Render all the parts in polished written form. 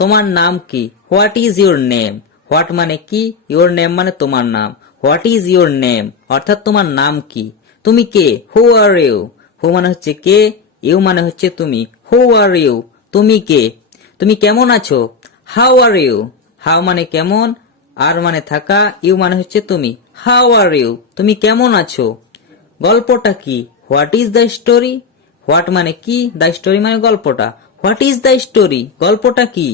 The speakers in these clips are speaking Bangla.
তোমার নাম কি? What is your name? What মানে কি, ইউর নেম মানে তোমার নাম। হোয়াট ইজ ইউর নেম অর্থাৎ তোমার নাম কি। তুমি কে? হু আর ইউ? হু মানে হচ্ছে কে, ইউ মানে হচ্ছে তুমি। হু আর ইউ? তুমি কে? তুমি কেমন আছো? How are you? হাউ মানে কেমন, আর মানে থাকা, ইউ মানে হচ্ছে তুমি। How are you? তুমি কেমন আছো? গল্পটা কি? What is the story? What মানে কি, দ্য স্টোরি মানে গল্পটা। What is the story? গল্পটা কি?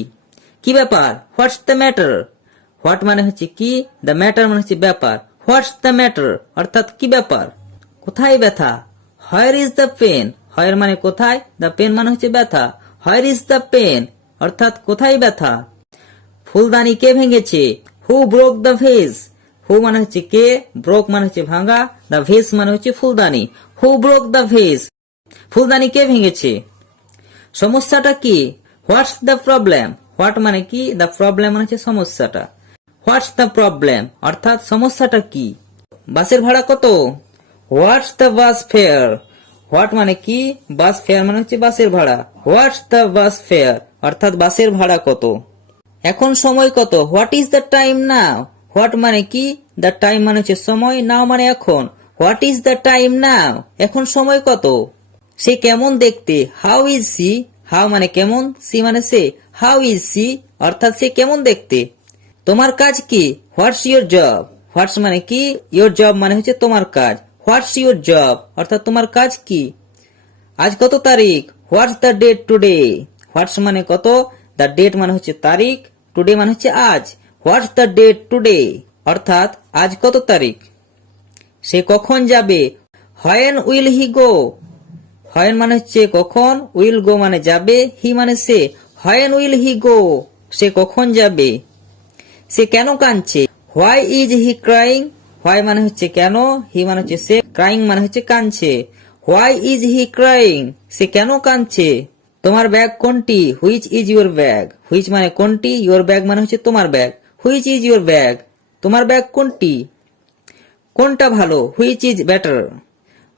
কি ব্যাপার? What's the matter? হোয়াট মানে হচ্ছে কি, দ্য ম্যাটার মানে হচ্ছে ব্যাপার। হোয়াটস দ্য ম্যাটার অর্থাৎ কি ব্যাপার? কোথায় ব্যথা? Where is the pain? Where মানে কোথায়, দ্য পেন মানে হচ্ছে ব্যথা। হোয়ার ইজ দ্য পেন অর্থাৎ কোথায় ব্যথা? ফুলদানি কে ভেঙেছে? Who broke the vase? Who মানে হচ্ছে কে, ব্রোক মানে হচ্ছে ভাঙা, দ্য ভেজ মানে হচ্ছে ফুলদানি। হু ব্রোক দ্য ভেজ? ফুলদানি কে ভেঙেছে? সমস্যাটা কি? What's the problem? হোয়াট মানে কি, দ্য প্রবলেম মানে হচ্ছে সমস্যাটা। হোয়াটস দ্য প্রবলেম অর্থাৎ সমস্যাটা কি? বাসের ভাড়া কত? What's the bus fair? What মানে কি, বাস ফেয়ার মানে হচ্ছে বাসের ভাড়া। হোয়াটস দ্য বাস ফেয়ার অর্থাৎ বাসের ভাড়া কত? এখন সময় কত? What is the time now? What মানে কি, দ্য টাইম মানে হচ্ছে সময়, নাও মানে এখন। হোয়াট ইজ দ্য টাইম নাও? এখন সময় কত? সে কেমন দেখতে? How is C? হাউ মানে কেমন, সি মানে সে। হাউ ইজ সি অর্থাৎ সে কেমন দেখতে? তোমার কাজ কি? What's your job? হোয়াটস মানে কি, ইউর জব মানে হচ্ছে তোমার কাজ। হোয়াটস ইউর জব অর্থাৎ তোমার কাজ কি? আজ কত তারিখ? What's the date today? What's মানে কত, দ্য ডেট মানে হচ্ছে তারিখ, টুডে মানে হচ্ছে আজ। হোয়াটস দ্য ডেট টুডে অর্থাৎ আজ কত তারিখ? সে কখন যাবে? When will he go? When মানে হচ্ছে কখন, উইল গো মানে যাবে, হি মানে সে। হোয়েন উইল হি গো? সে কখন যাবে? সে কেন কাঁদছে? Why is he crying? Why মানে হচ্ছে কেন, হি মানে হচ্ছে সে, ক্রাইং মানে হচ্ছে কাঁদছে। Why is he crying? সে কেন কাঁদছে? তোমার ব্যাগ কোনটি? Which is your bag? Which মানে কোনটি, ইউর ব্যাগ মানে হচ্ছে তোমার ব্যাগ। Which is your bag? তোমার ব্যাগ কোনটি? কোনটা ভালো? Which is better?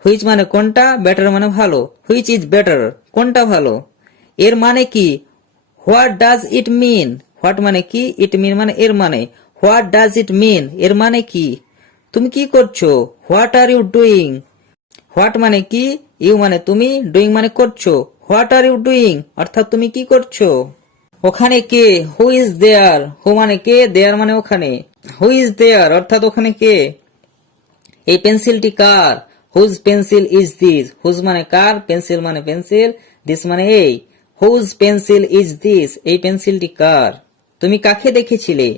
হুইচ মানে কোনটা, বেটার মানে ভালো। Which is better? কোনটা ভালো? এর মানে কি? What does it mean? What মানে কি, ইট মিন মানে এর মানে। What does it mean? এর মানে কি? তুমি কি করছো? What are you doing? What মানে কি, ইউ মানে তুমি, ডুইং মানে করছো। হোয়াট আর ইউ ডুইং অর্থাৎ তুমি কি করছো? ওখানে কে? Who is there? হু মানে কে, দেয়ার মানে ওখানে। হু ইজ দেয়ার অর্থাৎ ওখানে কে? এই পেন্সিলটি কার? Whose pencil is this? Whose মানে কার, পেন্সিল মানে পেন্সিল, দিস মানে এই। Whose pencil is this? এই পেন্সিলটি কার? তুমি কাকে দেখেছিলে?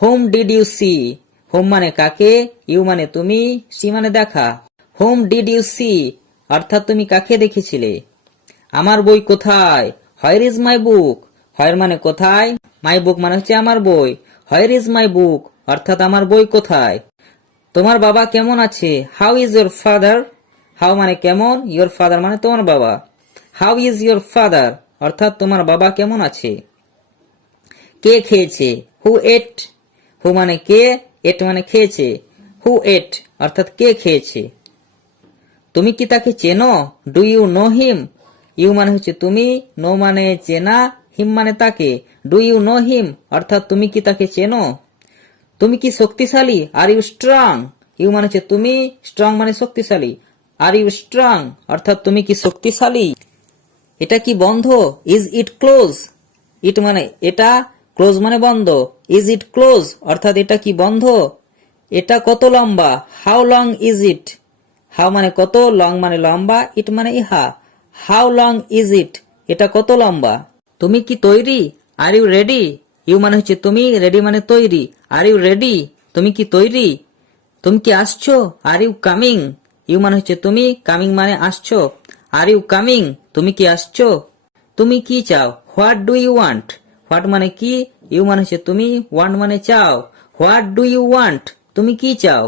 Whom did you see? Whom মানে কাকে, ইউ মানে তুমি, সি মানে দেখা। হোম ডিড ইউ সি অর্থাৎ তুমি কাকে দেখেছিলে? আমার বই কোথায়? হোয়ার ইজ মাই বুক? হোয়ার মানে কোথায়, মাই বুক মানে হচ্ছে আমার বই। হোয়ার ইজ মাই বুক অর্থাৎ আমার বই কোথায়? তোমার বাবা কেমন আছে? How is your father? How মানে কেমন, ইউর ফাদার মানে তোমার বাবা। হাউ ইজ ইউর ফাদার অর্থাৎ তোমার বাবা কেমন আছে? কে খেয়েছে? হু এট? হু মানে কে, এট মানে খেয়েছে। হু এট অর্থাৎ কে খেয়েছে? তুমি কি তাকে চেনো? Do you know him? You মানে হচ্ছে তুমি, নো মানে চেনা, হিম মানে তাকে। ডু ইউ নো হিম অর্থাৎ তুমি কি তাকে চেনো? তুমি কি শক্তিশালী? Are you strong? ইউ মানে হচ্ছে তুমি, স্ট্রং মানে শক্তিশালী। আর ইউ স্ট্রং অর্থাৎ তুমি কি শক্তিশালী? এটা কি বন্ধ? Is it close? ইট মানে এটা, ক্লোজ মানে বন্ধ। ইজ ইট ক্লোজ অর্থাৎ এটা কি বন্ধ? এটা কত লম্বা? How long is it? How মানে কত, লং মানে লম্বা, ইট মানে ইহা। How long is it? এটা কত লম্বা? তুমি কি তৈরি? Are you ready? ইউ মানে হচ্ছে তুমি, রেডি মানে তৈরি। Are you ready? তুমি কি তৈরি? তুমি কি আসছো? Are you coming? ইউ মানে হচ্ছে তুমি, কামিং মানে আসছো। Are you coming? তুমি কি আসছো? তুমি কি চাও? What do you want? What মানে কি, ইউ মানে হচ্ছে তুমি, ওয়ান্ট মানে চাও। What do you want? তুমি কি চাও?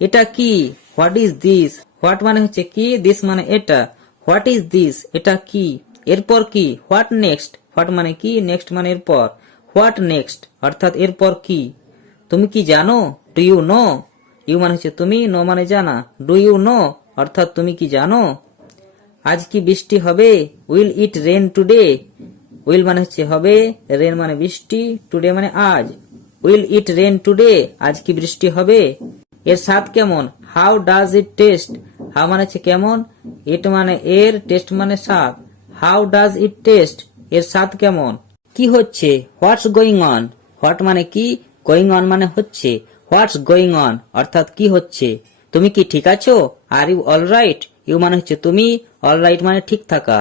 এটা কি? What is this? হোয়াট মানে হচ্ছে কি, দিস মানে এটা। What is this? এটা কি? এরপর কি? What next? হোয়াট মানে কি, নেক্সট মানে এরপর। হোয়াট নেক্সট অর্থাৎ এরপর কি? তুমি কি জানো? Do you no? ইউ মানে হচ্ছে তুমি, নো মানে জানা। ডু ইউ নো অর্থাৎ তুমি কি জানো? আজ কি বৃষ্টি হবে? Will it rain today? Will মানে হচ্ছে হবে, রেন মানে বৃষ্টি, টুডে মানে আজ। উইল ইট রেন টুডে, আজ কি বৃষ্টি হবে? এর স্বাদ কেমন? How does it test, how মানে হচ্ছে কেমন, ইট মানে এর, টেস্ট মানে স্বাদ। হাউ ডাজ ইট টেস্ট, এর স্বাদ কেমন? কি হচ্ছে? হোয়াটস গোয়িং অন, হোয়াট মানে কি, গোয়িং অন মানে হচ্ছে। হোয়াটস গোয়িং অন অর্থাৎ কি হচ্ছে। তুমি কি ঠিক আছো? Are you all right, you মানে হচ্ছে তুমি, অল রাইট মানে ঠিক থাকা।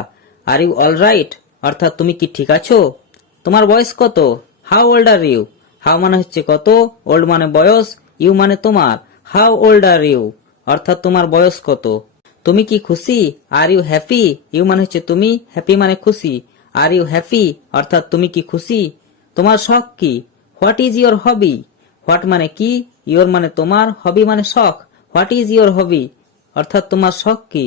আর ইউ অল রাইট অর্থাৎ তুমি কি ঠিক আছো? তোমার বয়স কত? How old are you, how মানে হচ্ছে কত, ওল্ড মানে বয়স, ইউ মানে তোমার। হাউ ওল্ড আর ইউ অর্থাৎ তোমার বয়স কত? তুমি কি খুশি? আর ইউ হ্যাপি, ইউ মানে হচ্ছে তুমি, হ্যাপি মানে খুশি। আর ইউ হ্যাপি অর্থাৎ তুমি কি খুশি? তোমার শখ কি? What is your hobby, what মানে কি, ইয়োর মানে তোমার, হবি মানে শখ। হোয়াট ইজ ইয়োর হবি অর্থাৎ তোমার শখ কি?